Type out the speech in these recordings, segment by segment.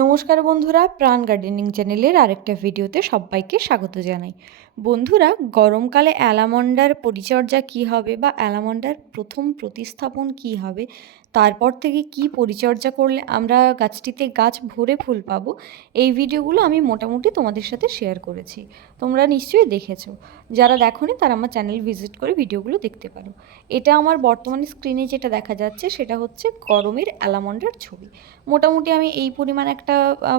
নমস্কার বন্ধুরা, প্রাণ গার্ডেনিং চ্যানেলের আরেকটা ভিডিওতে সবাইকে স্বাগত জানাই। বন্ধুরা, গরমকালে অ্যালামন্ডার পরিচর্যা কী হবে বা অ্যালামন্ডার প্রথম প্রতিস্থাপন কী হবে, তারপর থেকে কি পরিচর্যা করলে আমরা গাছটিতে গাছ ভরে ফুল পাবো, এই ভিডিওগুলো আমি মোটামুটি তোমাদের সাথে শেয়ার করেছি। তোমরা নিশ্চয়ই দেখেছো। যারা দেখোনি তারা আমার চ্যানেল ভিজিট করে ভিডিওগুলো দেখতে পারো। এটা আমার বর্তমানে স্ক্রিনে যেটা দেখা যাচ্ছে সেটা হচ্ছে গরমের অ্যালামন্ডার ছবি। মোটামুটি আমি এই পরিমাণ একটা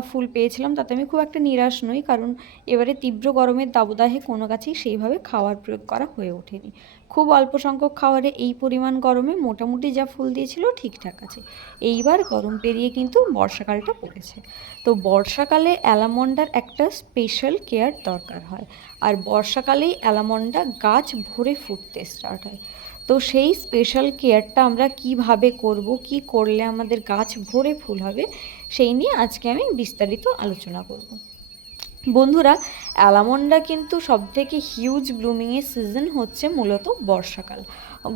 ফুল পেয়েছিলাম, তাতে আমি খুব একটা নিরাশ নই, কারণ এবারে তীব্র গরমের দাবদাহে কোনো গাছেই সেইভাবে খাওয়ার প্রয়োগ করা হয়ে ওঠেনি। খুব অল্প সংখ্যক খাওয়ারে এই পরিমাণ গরমে মোটামুটি যা ফুল দিয়েছিল ঠিকঠাক আছে। এইবার গরম পেরিয়ে কিন্তু বর্ষাকালটা পড়েছে। তো বর্ষাকালে অ্যালামন্ডার একটা স্পেশাল কেয়ার দরকার হয়, আর বর্ষাকালেই অ্যালামন্ডা গাছ ভরে ফুটতে স্টার্ট হয়। তো সেই স্পেশাল কেয়ারটা আমরা কিভাবে করব, কি করলে আমাদের গাছ ভরে ফুল হবে, সেই নিয়ে আজকে আমি বিস্তারিত আলোচনা করব। বন্ধুরা, অ্যালামন্ডা কিন্তু সবথেকে হিউজ ব্লুমিংয়ের সিজন হচ্ছে মূলত বর্ষাকাল।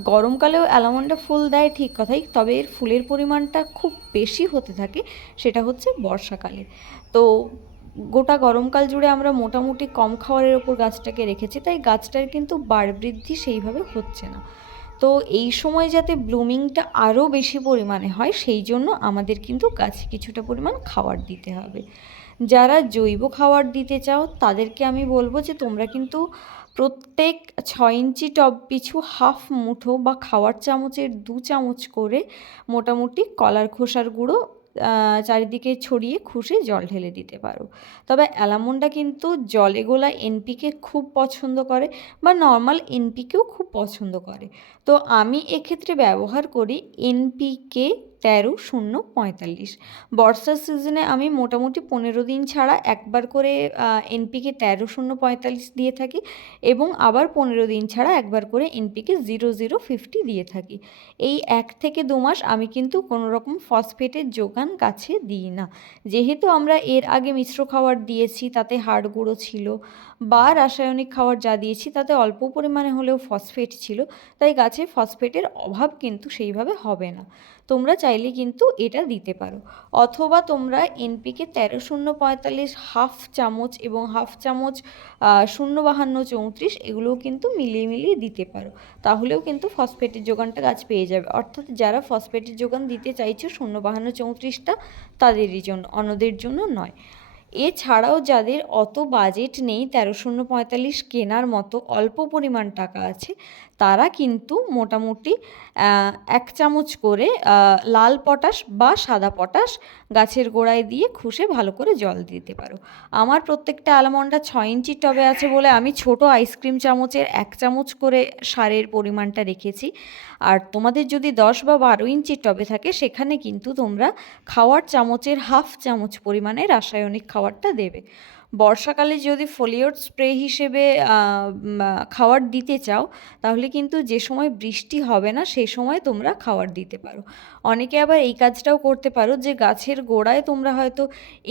গরমকালেও অ্যালামন্ডা ফুল দেয় ঠিক কথাই, তবে এর ফুলের পরিমাণটা খুব বেশি হতে থাকে সেটা হচ্ছে বর্ষাকালে। তো গোটা গরমকাল জুড়ে আমরা মোটামুটি কম খাবারের ওপর গাছটাকে রেখেছি, তাই গাছটার কিন্তু বাড় বৃদ্ধি সেইভাবে হচ্ছে না। তো এই সময় যাতে ব্লুমিংটা আরও বেশি পরিমাণে হয়, সেই জন্য আমাদের কিন্তু গাছে কিছুটা পরিমাণ খাবার দিতে হবে। যারা জৈব খাবার দিতে চাও তাদেরকে আমি বলবো যে তোমরা কিন্তু প্রত্যেক 6 ইঞ্চি টব পিছু হাফ মুঠো বা খাওয়ার চামচের 2 চামচ করে মোটামুটি কলার খোসার গুঁড়ো চারিদিকে ছড়িয়ে খুশে জল ঢেলে দিতে পারো। তবে অ্যালামন্ডা কিন্তু জলে গোলা এনপিকে খুব পছন্দ করে, বা নর্মাল এনপিকেও খুব পছন্দ করে। তো আমি এক্ষেত্রে ব্যবহার করি এনপিকে 13-0-45। বর্ষার সিজনে আমি মোটামুটি 15 দিন ছাড়া একবার করে এনপিকে 13-0-45 দিয়ে থাকি, এবং আবার 15 দিন ছাড়া একবার করে এনপিকে 00-50 দিয়ে থাকি। এই 1 থেকে 2 মাস আমি কিন্তু কোনো রকম ফসফেটের যোগান গাছে দিই না। যেহেতু আমরা এর আগে মিশ্র খাবার দিয়েছি, তাতে হাড় গুঁড়ো ছিল, বা রাসায়নিক খাবার যা দিয়েছি তাতে অল্প পরিমাণে হলেও ফসফেট ছিল, তাই গাছে ফসফেটের অভাব কিন্তু সেইভাবে হবে না। তোমরা চাইলে কিন্তু এটা দিতে পারো, অথবা তোমরা এনপিকে 13-0-45 হাফ চামচ এবং হাফ চামচ 0-52-34 এগুলোও কিন্তু মিলিয়ে মিলিয়ে দিতে পারো। তাহলেও কিন্তু ফসফেটের যোগানটা গাছ পেয়ে যাবে। অর্থাৎ যারা ফসফেটের যোগান দিতে চাইছো 0-52-34টা, তাদেরই জন্য, অন্যদের জন্য নয়। এছাড়াও যাদের অত বাজেট নেই 13-0-45 কেনার মতো, অল্প পরিমাণ টাকা আছে, তারা কিন্তু মোটামুটি 1 চামচ করে লাল পটাশ বা সাদা পটাশ গাছের গোড়ায় দিয়ে খুশে ভালো করে জল দিতে পারো। আমার প্রত্যেকটা অ্যালমন্ডা 6 ইঞ্চির টবে আছে বলে আমি ছোট আইসক্রিম চামচের 1 চামচ করে সারের পরিমাণটা রেখেছি। আর তোমাদের যদি 10 বা 12 ইঞ্চির টবে থাকে, সেখানে কিন্তু তোমরা খাওয়ার চামচের হাফ চামচ পরিমাণে রাসায়নিক খাবারটা দেবে। বর্ষাকালে যদি ফোলিওর স্প্রে হিসেবে খাবার দিতে চাও, তাহলে কিন্তু যে সময় বৃষ্টি হবে না সেই সময় তোমরা খাবার দিতে পারো। অনেকে আবার এই কাজটাও করতে পারো যে গাছের গোড়ায় তোমরা হয়তো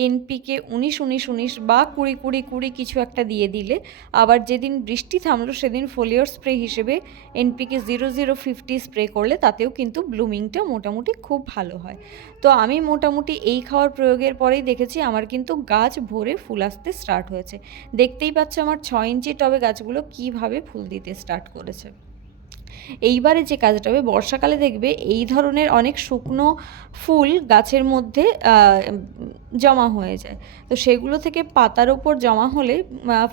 এনপিকে 19-19-19 বা 20-20-20 কিছু একটা দিয়ে দিলে, আবার যেদিন বৃষ্টি থামলো সেদিন ফোলিওর স্প্রে হিসেবে এনপিকে 00-50 স্প্রে করলে তাতেও কিন্তু ব্লুমিংটা মোটামুটি খুব ভালো হয়। তো আমি মোটামুটি এই খাওয়ার প্রয়োগের পরেই দেখেছি আমার কিন্তু গাছ ভরে ফুল আসতে স্টার্ট হয়েছে। দেখতেই পাচ্ছ আমার 6 ইঞ্চি টবে গাছগুলো কিভাবে ফুল দিতে স্টার্ট করেছে। এইবারে যে কাজটা হবে, বর্ষাকালে দেখবে এই ধরনের অনেক শুকনো ফুল গাছের মধ্যে জমা হয়ে যায়। তো সেগুলো থেকে পাতার ওপর জমা হলে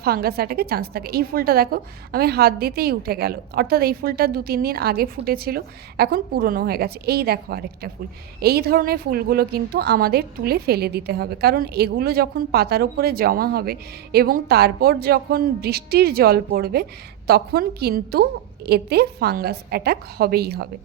ফাঙ্গাস অ্যাটাকের চান্স থাকে। এই ফুলটা দেখো, আমি হাত দিতেই উঠে গেল, অর্থাৎ এই ফুলটা 2-3 দিন আগে ফুটেছিল, এখন পুরনো হয়ে গেছে। এই দেখো আরেকটা ফুল। এই ধরনের ফুলগুলো কিন্তু আমাদের তুলে ফেলে দিতে হবে, কারণ এগুলো যখন পাতার ওপরে জমা হবে এবং তারপর যখন বৃষ্টির জল পড়বে, তখন কিন্তু এতে ফাঙ্গাস অ্যাটাক হবেই হবে।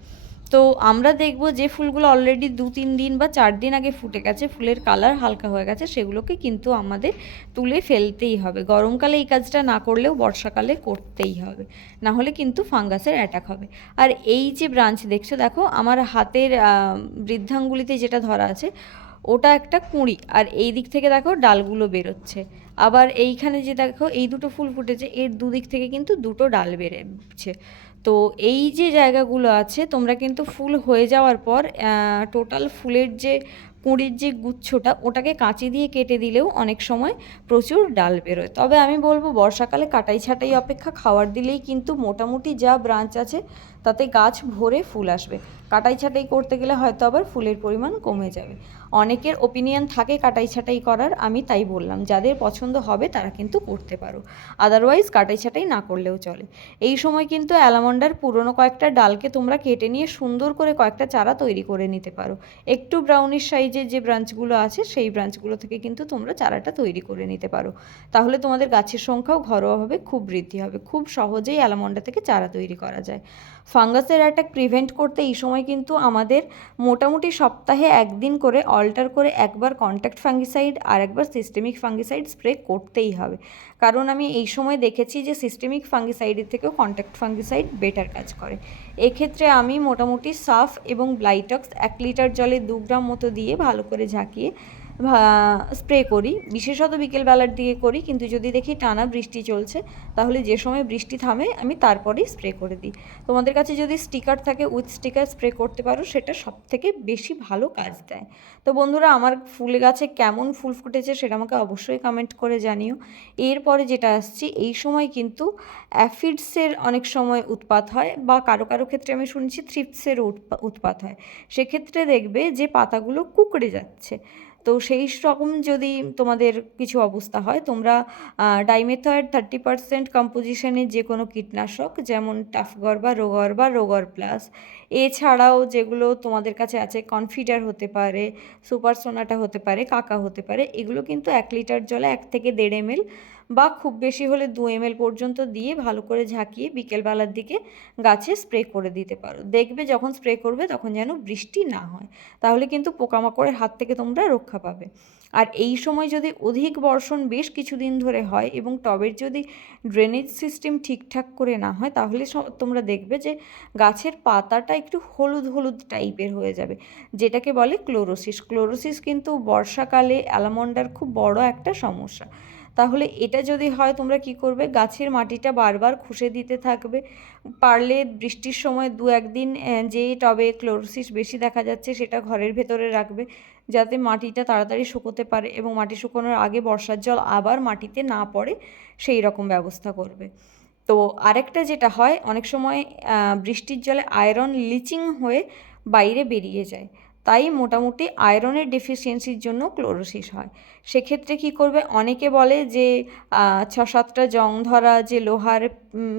তো আমরা দেখব যে ফুলগুলো অলরেডি 2-3 দিন বা 4 দিন আগে ফুটে গেছে, ফুলের কালার হালকা হয়ে গেছে, সেগুলোকে কিন্তু আমাদের তুলে ফেলতেই হবে। গরমকালে এই কাজটা না করলেও বর্ষাকালে করতেই হবে, না হলে কিন্তু ফাঙ্গাসের অ্যাটাক হবে। আর এই যে ব্রাঞ্চ দেখছো, দেখো আমার হাতের বৃদ্ধাঙ্গুলিতে যেটা ধরা আছে ওটা একটা কুঁড়ি, আর এই দিক থেকে দেখো ডালগুলো বেরোচ্ছে। আবার এইখানে যে দেখো এই দুটো ফুল ফুটেছে, এর দুদিক থেকে কিন্তু দুটো ডাল বেরোচ্ছে। তো এই যে জায়গাগুলো আছে, তোমরা কিন্তু ফুল হয়ে যাওয়ার পর টোটাল ফুলের যে কুঁড়ির যে গুচ্ছটা ওটাকে কাঁচি দিয়ে কেটে দিলেও অনেক সময় প্রচুর ডাল বেরোয়। তবে আমি বলবো বর্ষাকালে কাটাই ছাঁটাই অপেক্ষা খাওয়ার দিলেই কিন্তু মোটামুটি যা ব্রাঞ্চ আছে তাতে গাছ ভরে ফুল আসবে। কাটাই ছাঁটাই করতে গেলে হয়তো আবার ফুলের পরিমাণ কমে যাবে। অনেকের ওপিনিয়ন থাকে কাটাই ছাঁটাই করার, আমি তাই বললাম যাদের পছন্দ হবে তারা কিন্তু করতে পারো, আদারওয়াইজ কাটাই ছাঁটাই না করলেও চলে। এই সময় কিন্তু অ্যালামন্ডার পুরনো কয়েকটা ডালকে তোমরা কেটে নিয়ে সুন্দর করে কয়েকটা চারা তৈরি করে নিতে পারো। একটু ব্রাউনিশ সাইজের যে ব্রাঞ্চগুলো আছে সেই ব্রাঞ্চগুলো থেকে কিন্তু তোমরা চারাটা তৈরি করে নিতে পারো। তাহলে তোমাদের গাছের সংখ্যাও ঘরোয়াভাবে খুব বৃদ্ধি হবে। খুব সহজেই অ্যালামন্ডা থেকে চারা তৈরি করা যায়। ফাঙ্গাসের অ্যাটাক প্রিভেন্ট করতে এই সময় কিন্তু আমাদের মোটামুটি সপ্তাহে একদিন করে অল্টার করে একবার কন্ট্যাক্ট ফাঙ্গিসাইড আর একবার সিস্টেমিক ফাঙ্গিসাইড স্প্রে করতেই হবে। কারণ আমি এই সময় দেখেছি যে সিস্টেমিক ফাঙ্গিসাইডের থেকেও কন্ট্যাক্ট ফাঙ্গিসাইড বেটার কাজ করে। এক্ষেত্রে আমি মোটামুটি সাফ এবং ব্লাইটক্স 1 লিটার জলে 2 গ্রাম মতো দিয়ে ভালো করে ঝাঁকিয়ে স্প্রে করি। বিশেষত বিকেলবেলার দিকে করি, কিন্তু যদি দেখি টানা বৃষ্টি চলছে তাহলে যে সময় বৃষ্টি থামে আমি তারপরেই স্প্রে করে দিই। তোমাদের কাছে যদি স্টিকার থাকে উইথ স্টিকার স্প্রে করতে পারো, সেটা সবথেকে বেশি ভালো কাজ দেয়। তো বন্ধুরা, আমার ফুল গাছে কেমন ফুল ফুটেছে সেটা আমাকে অবশ্যই কমেন্ট করে জানিও। এরপরে যেটা আসছি, এই সময় কিন্তু অ্যাফিডসের অনেক সময় উৎপাত হয়, বা কারো কারো ক্ষেত্রে আমি শুনছি থ্রিপসের উৎপাত হয়। সেক্ষেত্রে দেখবে যে পাতাগুলো কুঁকড়ে যাচ্ছে। তো সেই রকম যদি তোমাদের কিছু অবস্থা হয়, তোমরা ডাইমেথয়েড 30% কম্পোজিশনের যে কোনো কীটনাশক, যেমন টাফগর বা রোগর প্লাস, এছাড়াও যেগুলো তোমাদের কাছে আছে কনফিডার হতে পারে, সুপার সোনাটা হতে পারে, কাকা হতে পারে, এগুলো কিন্তু 1 লিটার জলে 1 থেকে 1.5 ml বা খুব বেশি হলে 2 ml পর্যন্ত দিয়ে ভালো করে ঝাঁকিয়ে বিকেলবেলার দিকে গাছে স্প্রে করে দিতে পারো। দেখবে যখন স্প্রে করবে তখন যেন বৃষ্টি না হয়, তাহলে কিন্তু পোকামাকড়ের হাত থেকে তোমরা রক্ষা পাবে। আর এই সময় যদি অধিক বর্ষণ বেশ কিছুদিন ধরে হয় এবং টবের যদি ড্রেনেজ সিস্টেম ঠিকঠাক করে না হয়, তাহলে তোমরা দেখবে যে গাছের পাতাটা একটু হলুদ হলুদ টাইপের হয়ে যাবে, যেটাকে বলে ক্লোরোসিস। ক্লোরোসিস কিন্তু বর্ষাকালে অ্যালামন্ডার খুব বড় একটা সমস্যা। তাহলে এটা যদি হয়, তোমরা কি করবে, গাছের মাটিটা বারবার খুশে দিতে থাকবে। পারলে বৃষ্টির সময় 2-1 দিন যে টবে ক্লোরোসিস বেশি দেখা যাচ্ছে সেটা ঘরের ভেতরে রাখবে, যাতে মাটিটা তাড়াতাড়ি শুকোতে পারে এবং মাটি শুকোনোর আগে বর্ষার জল আবার মাটিতে না পড়ে সেই রকম ব্যবস্থা করবে। তো আরেকটা যেটা হয়, অনেক সময় বৃষ্টির জলে আয়রন লিচিং হয়ে বাইরে বেরিয়ে যায়, তাই মোটামুটি আয়রনের ডেফিসিয়েন্সির জন্য ক্লোরোসিস হয়। সেক্ষেত্রে কি করবে, অনেকে বলে যে 6-7টা জং ধরা যে লোহার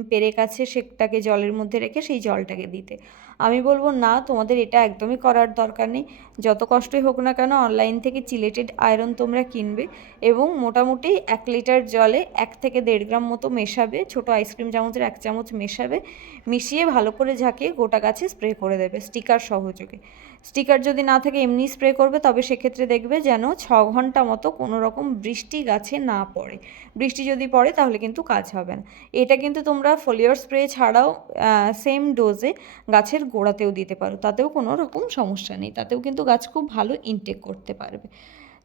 পেরেক আছে সেটাকে জলের মধ্যে রেখে সেই জলটাকে দিতে। আমি বলবো না, তোমাদের এটা একদমই করার দরকার নেই। যত কষ্টই হোক না কেন, অনলাইন থেকে চিলেটেড আয়রন তোমরা কিনবে এবং মোটামুটি 1 লিটার জলে 1 থেকে 1.5 গ্রাম মতো মেশাবে, ছোটো আইসক্রিম চামচের 1 চামচ মেশাবে, মিশিয়ে ভালো করে ঝাঁকিয়ে গোটা গাছে স্প্রে করে দেবে স্টিকার সহযোগে। স্টিকার যদি না থাকে এমনি স্প্রে করবে, তবে সেক্ষেত্রে দেখবে যেন 6 ঘন্টা মতো কোনো রকম বৃষ্টি গাছে না পড়ে। বৃষ্টি যদি পড়ে তাহলে কিন্তু কাজ হবে না। এটা কিন্তু তোমরা ফোলিওর স্প্রে ছাড়াও সেম ডোজে গাছের গোড়াতেও দিতে পারো, তাতেও কোনো রকম সমস্যা নেই, তাতেও কিন্তু গাছ খুব ভালো ইনটেক করতে পারবে।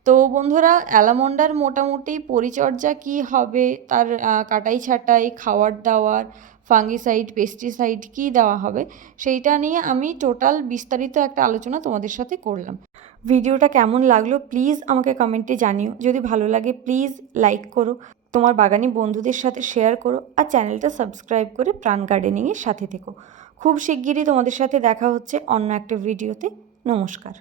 তো বন্ধুরা, অ্যালামন্ডার মোটামুটি পরিচর্যা কি হবে, তার কাটাই ছাঁটাই, খাওয়ার দাওয়ার, ফাঙ্গিসাইড, পেস্টিসাইড কী দেওয়া হবে, সেইটা নিয়ে আমি টোটাল বিস্তারিত একটা আলোচনা তোমাদের সাথে করলাম। ভিডিওটা কেমন লাগলো প্লিজ আমাকে কমেন্টে জানিও। যদি ভালো লাগে প্লিজ লাইক করো, তোমার বাগানি বন্ধুদের সাথে শেয়ার করো, আর চ্যানেলটা সাবস্ক্রাইব করে প্রাণ গার্ডেনিংয়ের সাথে থেকো। খুব শিগগিরই তোমাদের সাথে দেখা হচ্ছে অন্য একটা ভিডিওতে। নমস্কার।